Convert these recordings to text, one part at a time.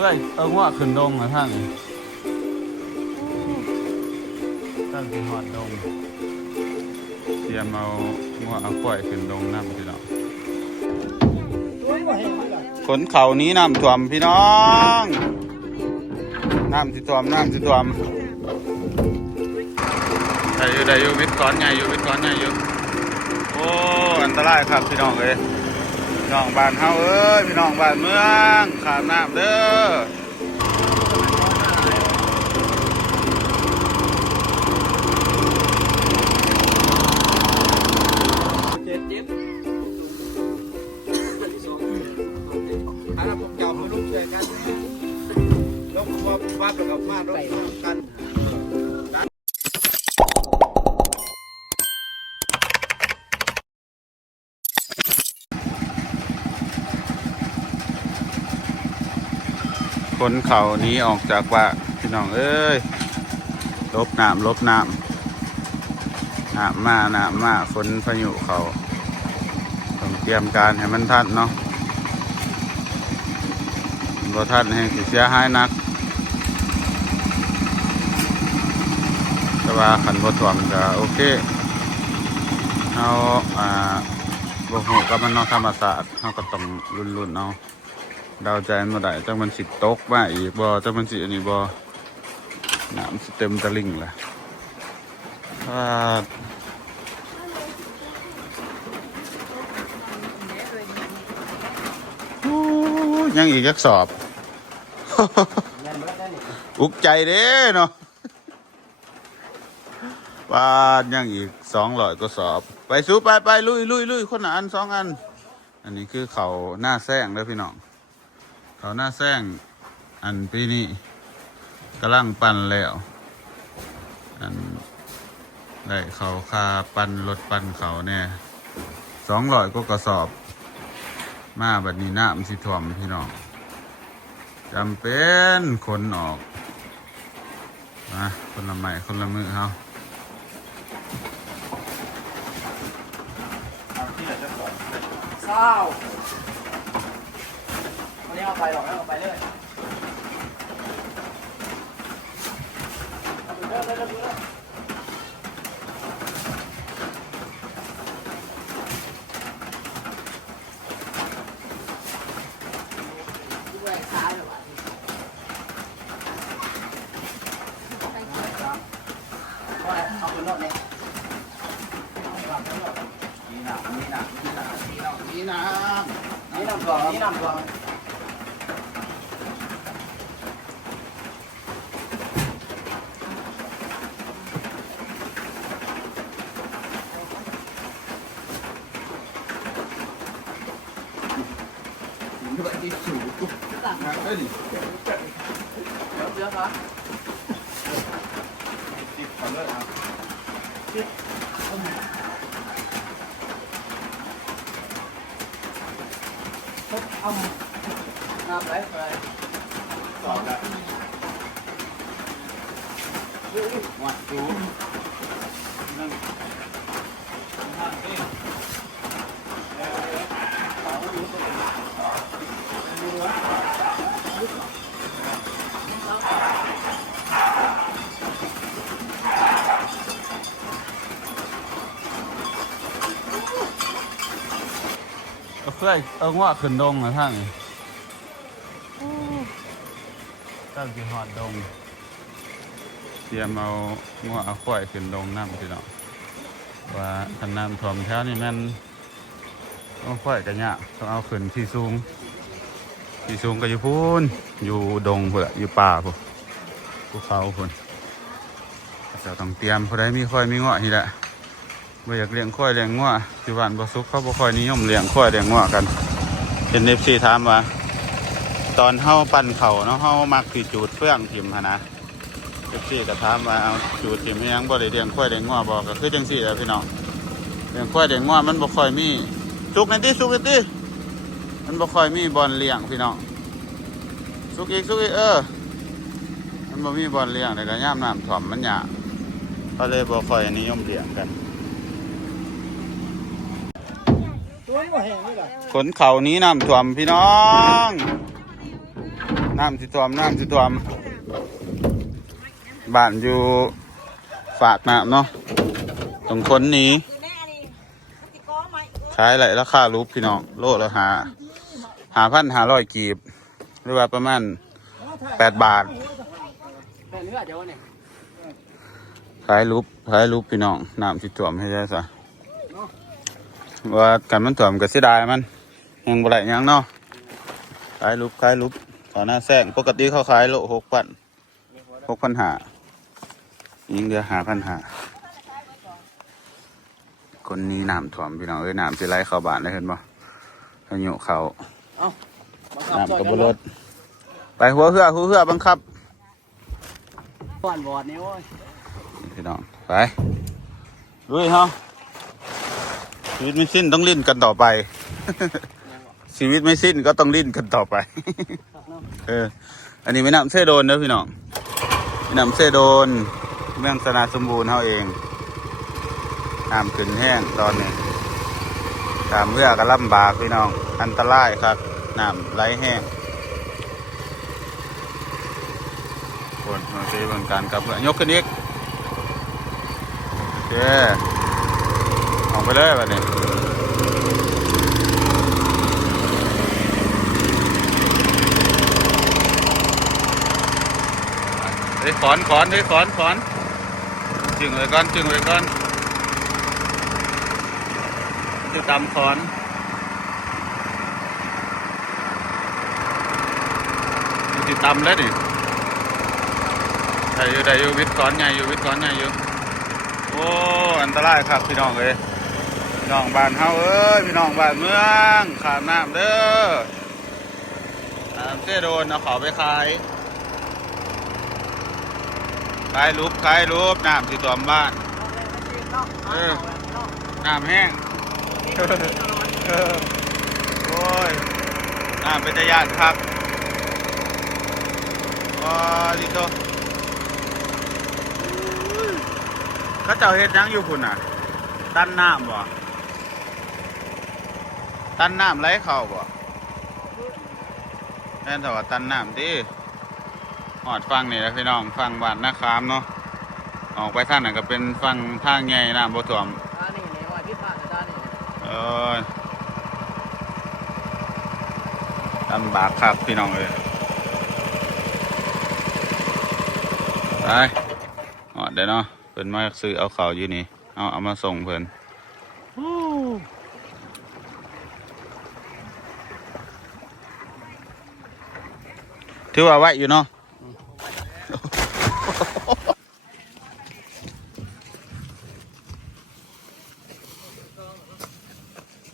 เพื่อเอาง้อขึ้นดงนะท่านตั้งที่หอดดงเตรียมเอาง้อเอากล้วยขึ้นดงน้ำพี่น้องขนเขานี้น้ำท่วมพี่น้อง น้ำสิท่วมน้ำสิท่วมได้อยู่ได้อยู่วิทย์ก้อนใหญ่อยู่วิทย์ก้อนใหญ่อยู่โอ้อันตรายครับพี่น้องเอ้ย พี่น้องบ้านเฮาเอ้ยพี่น้องบ้านเมืองขาดน้ำเด้อ นเขานี้ออกจากว่าพี่น้องเอ้ยลบน้ำลบน้ำน้ำมาน้ำมาฝนพายุเขาต้องเตรียมการให้มันทันเนาะบ่ทันแห่งสิเสียหายนัก แต่ว่าขันบ่ถ่วมก็โอเคเอาอ่าบ่ฮู้กับมันเนาะธรรมศาสตร์เฮาก็ต้องรุ่นๆเอาเดาวใจมันบ่ได้จังมันสิตกมาอีกบ่จังมันสิอันนี้บ่น้ำสิเต็มตะลิ่งละถ้าโอ้ยยังอีกจักสอบ อุกใจเด้เนาะปายังอีกสองร้อยก็สอบ ไปสู้ไปไปลุยลุยลุยคนละอันสองอัน อันนี้คือเขาหน้าแซงเด้อพี่น้อง เขาหน้าแซงอันปีนี้กำลังปั่นแล้ว อันได้เขาคาปั่นรถปั่นเขาเนี่ยสองร้อยก็กระสอบ มาบัดนี้น้ำสิท่วมพี่น้องจำเป็นคนออกนะคนละไม้คนละมือเขาเศร้าวันนี้ เอาไปหรอกเอาไปเลยเอาไปเลยเลยเลย เอาไปโน่นเนี่ยนี่น้ำนี่น้ำนี่น้ำนี่น้ำนี่น้ำนี่น้ำก่อนนี่น้ำก่อน ด้วยที่สูง มาเอ้ยเดี๋ยวเดี๋ยวครับจิบกันเลยอะ เอาน้ำไหลไป สอบแล้ววัดสูงนั่งนั่งเอง เอาเพื่อเอาง้อขึ้นดงนะท่านตั้งที่หอดดง เตรียมเอาง้อเอาควายขึ้นดงน้ำพี่น้องว่าคันน้ำท่วมแถวนี่แม่นต้องควายกันยากต้องเอาขึ้นที่สูง ที่สูงก็อยู่พูนอยู่ดงพุ่นละอยู่ป่าพุ่นภูเขาพุ่นจะต้องเตรียมพอได้มีควายมีง้อนี่แหละ บ่อยากเลี้ยงควายเลี้ยงงัวที่บ้านบ่สุขเขาบ่ค่อยนิยมเลี้ยงควายเลี้ยงงัวกันเห็น FC ถามว่า ตอนเฮาปั่นเขาเนาะเฮามักสิจูดเฟื่องถิมหันนะ FC ก็ถามว่าเอาจูดถิ่มอิหยังบ่ได้เลี้ยงควายเลี้ยงงัวบ่ก็คือจังซี่แหละพี่น้องเลี้ยงควายเลี้ยงงัวมันบ่ค่อยมีสุกในที่สุกในที่มันบ่ค่อยมีบอนเลี้ยงพี่น้องสุกอีกสุกอีกเออมันบ่มีบอนเลี้ยงแต่ก็ยามน้ำท่วมมันยากก็เลยบ่ค่อยนิยมเลี้ยงกัน ตัวนี้มาแห้งนี่แหละขนเขานี้น้ำท่วมพี่น้อง น้ำสิท่วมน้ำสิท่วมบ้านอยู่ฝากน้ำเนาะตรงคนนี้คือแน่นี่มันติก้อไหมเออขายไหลราคารูปพี่น้องโลละหาหาพันหาร้อยกีบ หรือว่าประมาณแปดบาทขายรูปขายรูปพี่น้องน้ำสิท่วมให้ได้ซะ ว่ากันมันท่วมก็เสียดายมันยังบ่ได้หยังเนาะขายรูปขายรูปขอหน้าแซงปกติเขาขายโลหกพันหกพันหายิงเดือหาพันหาคนนี้น้ำท่วมพี่น้องเอ้ยน้ำสิไหลเข้าบ้านได้เห็นบ่พายุเขาน้ำกับบรถไปหัวเหือหัวเหือบังคับก่อนบอดเนี่ยโว้ยพี่น้องไปลุยเฮา ชีวิตไม่สิ้นต้องลิ้นกันต่อไป ชีวิตไม่สิ้นก็ต้องลิ้นกันต่อไป เออ อันนี้ไม่นำเสโดนเด้อพี่น้องไม่นำเสโดน เมืองสนาสมบูรณ์เฮาเองน้ำขึ้นแห้งตอนนี้ตามเรือก็ลำบากพี่น้อง อันตรายครับน้ำไหลแห้งคนมาเตะบนการกับเรือยกขึ้นอีกโอเค อกไปเลยแบบนี้เฮ้ยขอนขอนเฮ้ยขอนขอนจึงเลยก่อนจึงเลยก่อนจะตำขอนจะตำแล้วนี่ได้อยู่ได้อยู่วิทย์ขอนใหญ่อยู่วิทย์ขอนใหญ่อยู่โอ้ อันตรายครับพี่น้องเอ้ย พี่น้องบ้านเฮาเอ้ยพี่น้องบ้านเมืองขามน้ำเด้อน้ำเสียโดนเอาขาไปขายขายรูปขายรูปน้ำที่ตัวบ้านเออน้ำแห้งโอ้ยน้ำเป็นตะยานครับว้าดิโตเขาเจ้าเฮ็ดยังอยู่พุ่นน่ะ ตั้นน้ำบ่ ตั้นน้ำไหลเข้าบ่แม่นแต่ว่าตั้นน้ำติหอดฟังนี่แหละพี่น้องฟังบ้านนาคามเนาะออกไปทางนั้นก็เป็นฟังทางใหญ่น้ำบ่ท่วมด้านนี้เนี่ยว่าที่ผ่านด้านนี้เออลำบากครับพี่น้องเอ้ยไปหอดได้เนาะเพิ่นมาซื้อเอาเขาวอยู่นี่เอาเอามาส่งเพิ่น ถือว่าไหวอยู่เนาะ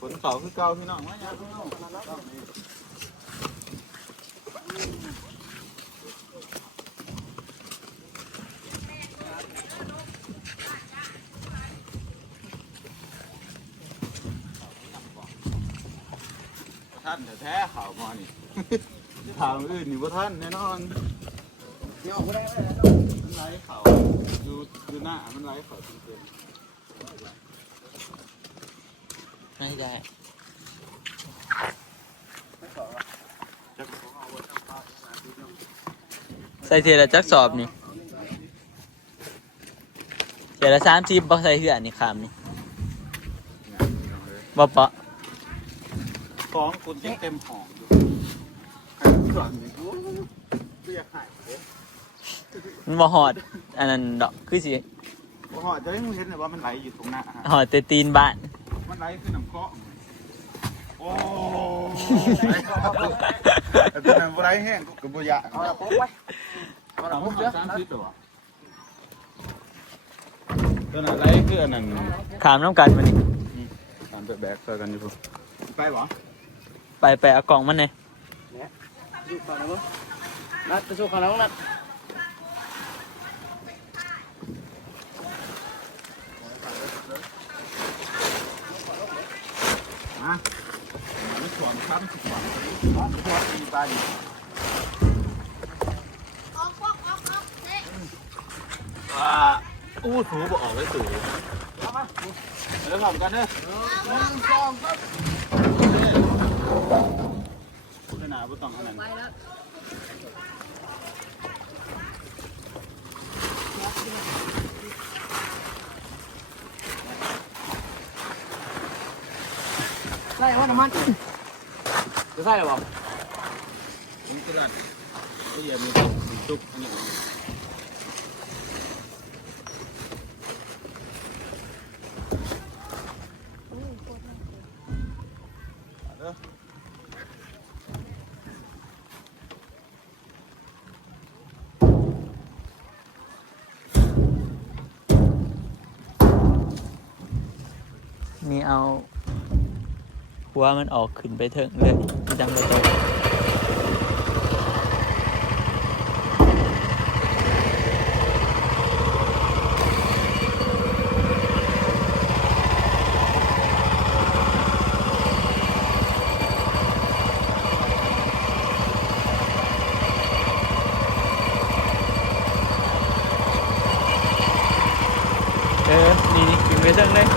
ขนเขาคือเก่าพี่น้องว่าอย่างพี่น้องท่านเดี๋ยวแท้ข่าวมานี่ ข่าวอื่นนี่ว่าท่านแน่นอนเนี่ยออกไม่ได้เลยมันไร้เขาดูดูหน้ามันไร้เขาจริงไม่ได้ๆจะของเอาไว้ทำข้าวมาดูเนาะใส่เทละจักสอบนี่เทละสามทีบ่ใส่เหือนี่คำนี่บ่ปะของคุณยังเต็มห้อง มันบ่หอด อันนั้นดอกคือสิโอ้โหจะได้มึงเห็นเลยว่ามันไหลอยู่ตรงหน้าฮะหอดแต่ตีนบ้านมันไหลขึ้นน้ำเกาะโอ้แต่ตัวนั้นบ่ไหลแห้งกูกับบุยะเอาละปุ๊บไว้เอาละปุ๊บเยอะสามสิบตัวตัวนั้นไหลคืออันนั้นขามน้ำกันมานี่ตามแบกๆเจอกันอยู่พุ่นไปบ่ไปไปเอากล่องมันเลย dụ vào đúng không nát cái dụ vào nóng nát à nó chuẩn khám thực phẩm nó chuẩn đi tay à u thú bỏ cái tủ để phòng กัน đi ừ. หนาบ่ตรขนาดนั้นใล่ว่าน้ำมันจะใส่หรือเปล่าผมกระดานเขาเหยียมีตุกอันนี้ เอาหัวมันออกขึ้นไปเถิงเลยมันจังไปตกเออ นี่นี่ขึ้นไปเถิงเลย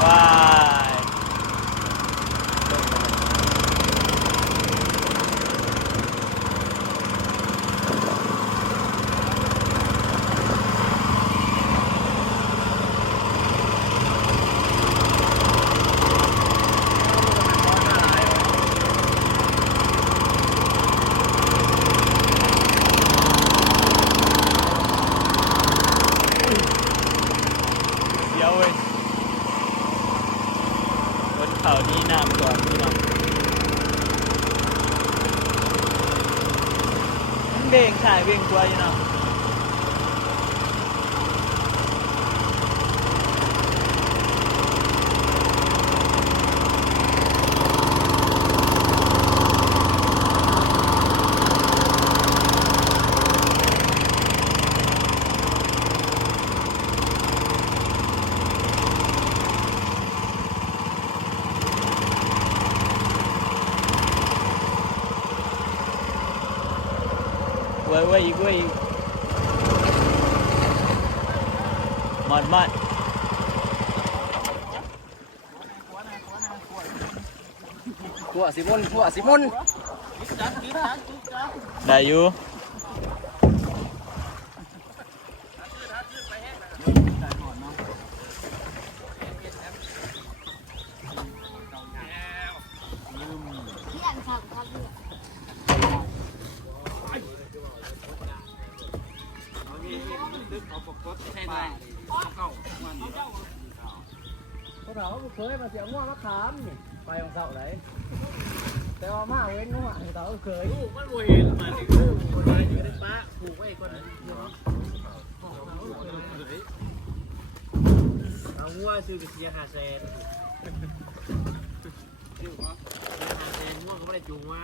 ว้าย แล้วเว้ยบนเขานี่น้ำก่อนพี่น้องเบ่งขายเบ่งตัวอยู่เนาะ เว้ยเว้ยอีกเว้ยอีกหมดหมดขัวสิมุนขัวสิมุนได้อยู่ พวกเราเคยมาเสียงง่วงมะขามนี่ไปของเสาไหนแต่ว่ามาเว้นง่วงของเสาเคยลูกมันบ่เห็นมันนี่คือคนมาอยู่ในป่าผูกไว้ก่อนเอางัวซื้อไปเสียหาแสนซื้อหาแสนงัวก็ไม่ได้จูงว่า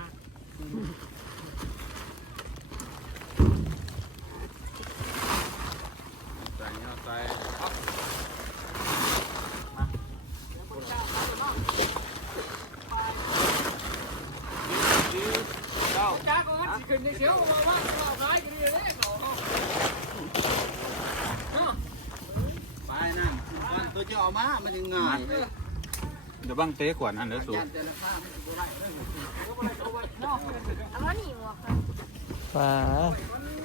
ใส่เอาใส่จ้าก็หันขึ้นในเสียวว่าว่าร้ายกันนี่ยเขาไปนั่นวันตัวจะออกมามันยังง่ายเดี๋ยวบังเตะขวานอันเด้อสูยันแต่ามบ่ได้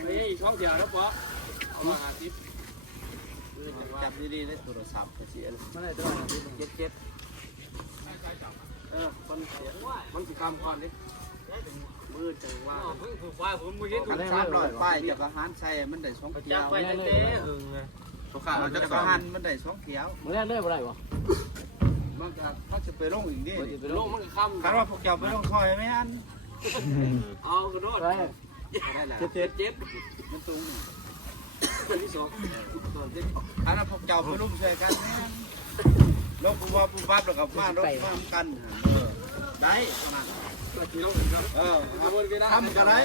เฮ้ยช่องเดียวแล้วปะเอามาหาทิป จับดีๆเลยโทรศัพท์ก็เสียมันได้ตัวเจ็ดเจ็ดเออมันเสียมันสิกรรมก่อนดิมืดจังว่าเพิ่งผูกว่าผมไม่เห็นคันสามร้อยป้ายจากอาหารใส่มันได้สองเที่จัยกวไปตั้งแต่หึงไงลูกค้าเอาเอาจัจากกสออางหารมันได้สองเที่ยวมึงเล่นเล่นอะไรวะมันก็มันจะไปลงอีกดิลงมันก็ค่ำคันว่าพวกเจ้าไปลงคอยไหมอันเอากระโดดได้แหละเจ็บเจ็บเจ็บมันสูงคน ที่สองอันนั้นพวกเจ้าไปลุ่มช่วยกันแม่นลงปูว่าปูปั๊บแล้วก็มานรถมากันเออได้ประมาณตัวที่ลงครับเออทำบนก็ได้ทำก็ได้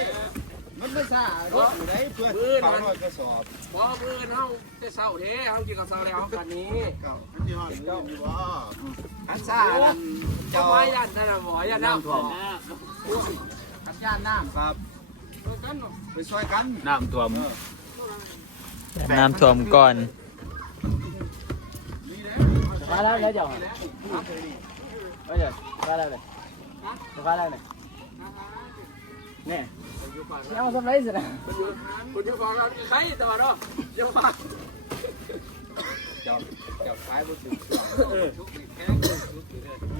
มันไม่ซ่ารถอยู่ได้เพื่อนเขาหน่อยก็สอบพอเพื่อนเฮาได้เศร้าเด้เฮากินกับเศร้าแล้วกันนี้เก่าอันที่ห้อยเก่าอยู่ว่าอันซ่านั่นเจ้าไว้ยันนั่นน่ะบ่ยันน้ำท่วมอันย่านน้ำครับกันเนาะไปช่วยกันน้ำท่วม น้ำท่วมก่อนมาแล้วแล้วเจ้านี่แหละไปเจ้ามาแล้วเลยมาแล้วเลยเนี่ยเอาทำไรสินะคุณอยู่คุณอยู่ฝั่งเราใครตัวเนาะยังฝากเจ้าเจ้าขายบ่ถึง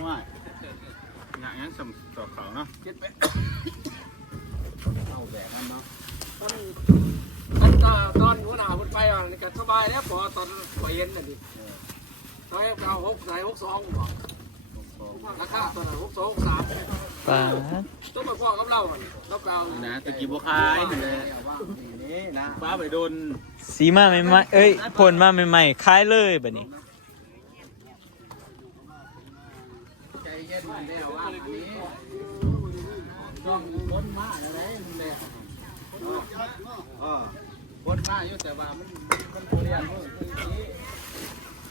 ง่ายอย่างนั้นสำต่อเขาเนาะคิดไปเอาแบบนั้นเนาะตอนตอนตอนายแล้วพอตอนไปเย็นน่ะดิตอนเอาหกใส่หกสองบอกราคาตอนนั้นหกสองหกสามปลาต้องมาพ่อกับเราเราเรานะตะกี้บัวคายนี่แหละว่านี่นะป้าไปโดนสีมาใหม่ๆเอ้ยผลมาใหม่ๆคล้ายเลยแบบนี้ใจเย็นมันแล้วว่าอันนี้ต้องคนมาอะไรมันแล้วเออคนมาอยู่แต่ว่ามันมันโคเรียนมันคือนี้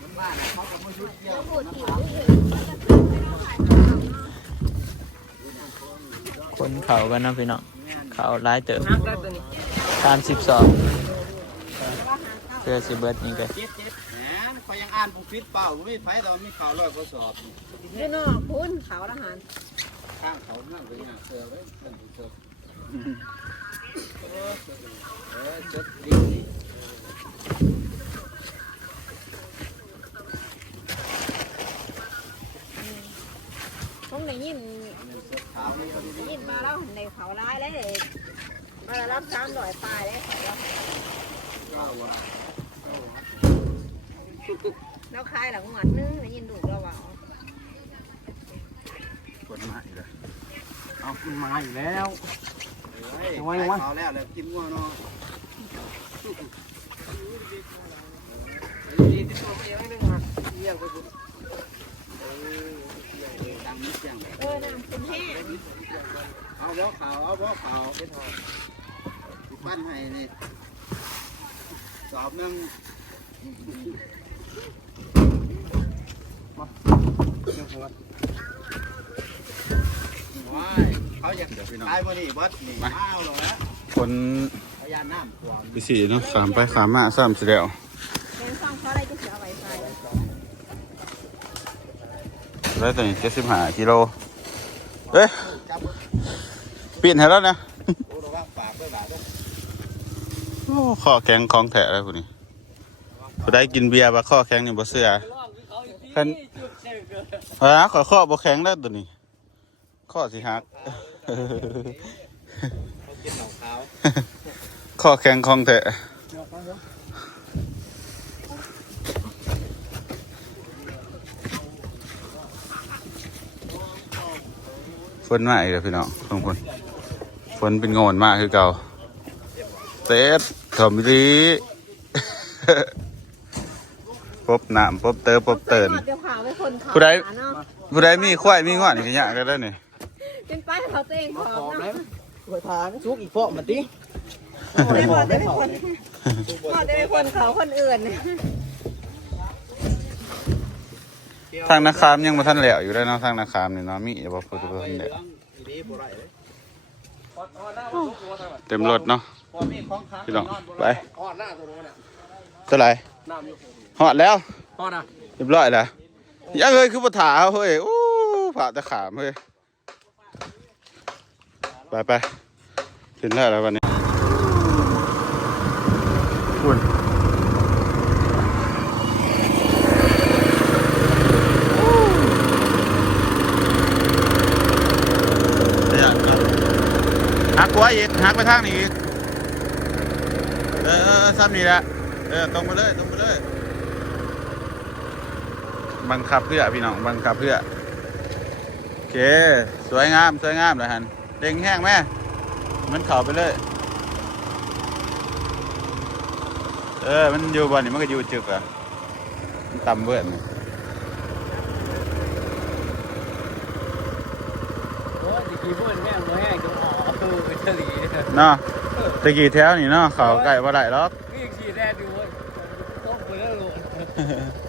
มันมาแล้วเขาก็มาชุดเดียวนะครับคนเขากันเนาะพี่น้องเขาร้ายเติบนักได้ตัวนี้สามสิบสองเพื่อสิเบิร์ดนี่ก็เจ็ดเจ็ดแหมเขายังอ่านบุฟิตเปล่าไม่มีไฟแต่ว่ามีข่าวร้อยกว่าสอบนี่นอกคุณเขาทหารข้างเขานั่งไปเนี่ยเสือไว้นั่นเสือเออจดดีดี ผม ได้ยินเสือขาวนี่ก็ดีได้ยินมาแล้วในเขาร้ายเลยมารับสามร้อยปลายเลยเขาว่าก็ว่าเราขายหลังหมัดนึงได้ยินดูเราว่าคนมาอีกแล้วเอามาอีกแล้วเฮ้ยไปเขาแล้วแล้วกินงัวเนาะดีที่ตัวเองไม่ได้มาเยี่ยมไปคุณดังนิดยัง เออน้ำเป็นแห้งเอาบ่ขาวเอาบ่ขาวไปทอดปั้นให้นี่สอบนึงว้ายเขาอยากเดี๋ยวพี่น้องตายบ่นี่บดนี่อ้าวลงแล้วคนพยานน้ำความไปสี่เนาะขามไปขามมาสามสิแล้วแกงซ่องเขาอะไรจะเสียไวไฟ แล้วแต่เจ็ดสิบห้ากิโลเอ้ยจับเปลี่ยนให้แล้วนะโอ้ระวังปากด้วยบาดด้วยโอ้ข้อแข็งของแท้เลยพวกนี้ผู้ใดกินเบียร์บาข้อแข็งนี่บ่เสือคันเออขอข้อบ่แข็งแล้วตัวนี้ ข้อสิหักเขากินเหล่าขาวข้อแข็งของแท้ฝ นมาอีกแล้วพี่น้องทุกคนฝนเป็นโงนมากคือเก่าเต็ดถมดีปบน้ำปบเตอปบเตินเดี๋ยวขาวไปคนเขาผู้ใดเนาะผู้ใดมีควายมีงอนกันยากกันแล้วนี่เป็นป้ายเขาตัวเองของเนาะหัวทางซุกอีกพวกมันดิไม่พอจะเป็นคนพอจะเป็นคนเขาคนอื่น ทางนาคามยังมาท่านแหล้วอยู่ได้วเนาะทางนาคามนี่เนาะมีอย่าบอกพูดว่าท่านแหล้วดีบ่ไรเลยเต็มรถเนาะพอมีของค้างพี่น้องไปหอดหน้าตัวนู้นน่ะเท่าไหร่น้ำอยู่หอดแล้วหอดอะเรียบร้อยแล้วยังเฮ้ยคือปถาเฮ้ยโอ้ผ่าตะขามเฮ้ยไปไปขึ้นได้แล้ววันนี้คุณหักไว้อีก หักไปทางนี้เออเออซ้ำนี่แหละเออตรงไปเลยตรงไปเลยบังคับเพื่อพี่น้องบังคับเพื่อโอเค สวยงามสวยงามเลยฮันเด้งแห้งไหมมันเข่าไปเลยเออมันอยู่บอลนี่มันก็อยู่จึกอะมันต่ำเบิดนี่ โอ้ยกี่พวกแม่งมาแห้งจนอ๋อคือเป็นทะเล เนาะตะกี้แถวนี่เนาะเขาใกล้ว่าได้หรอก นี่ขี่แร่ดูว่าต้องไปแล้วโหลด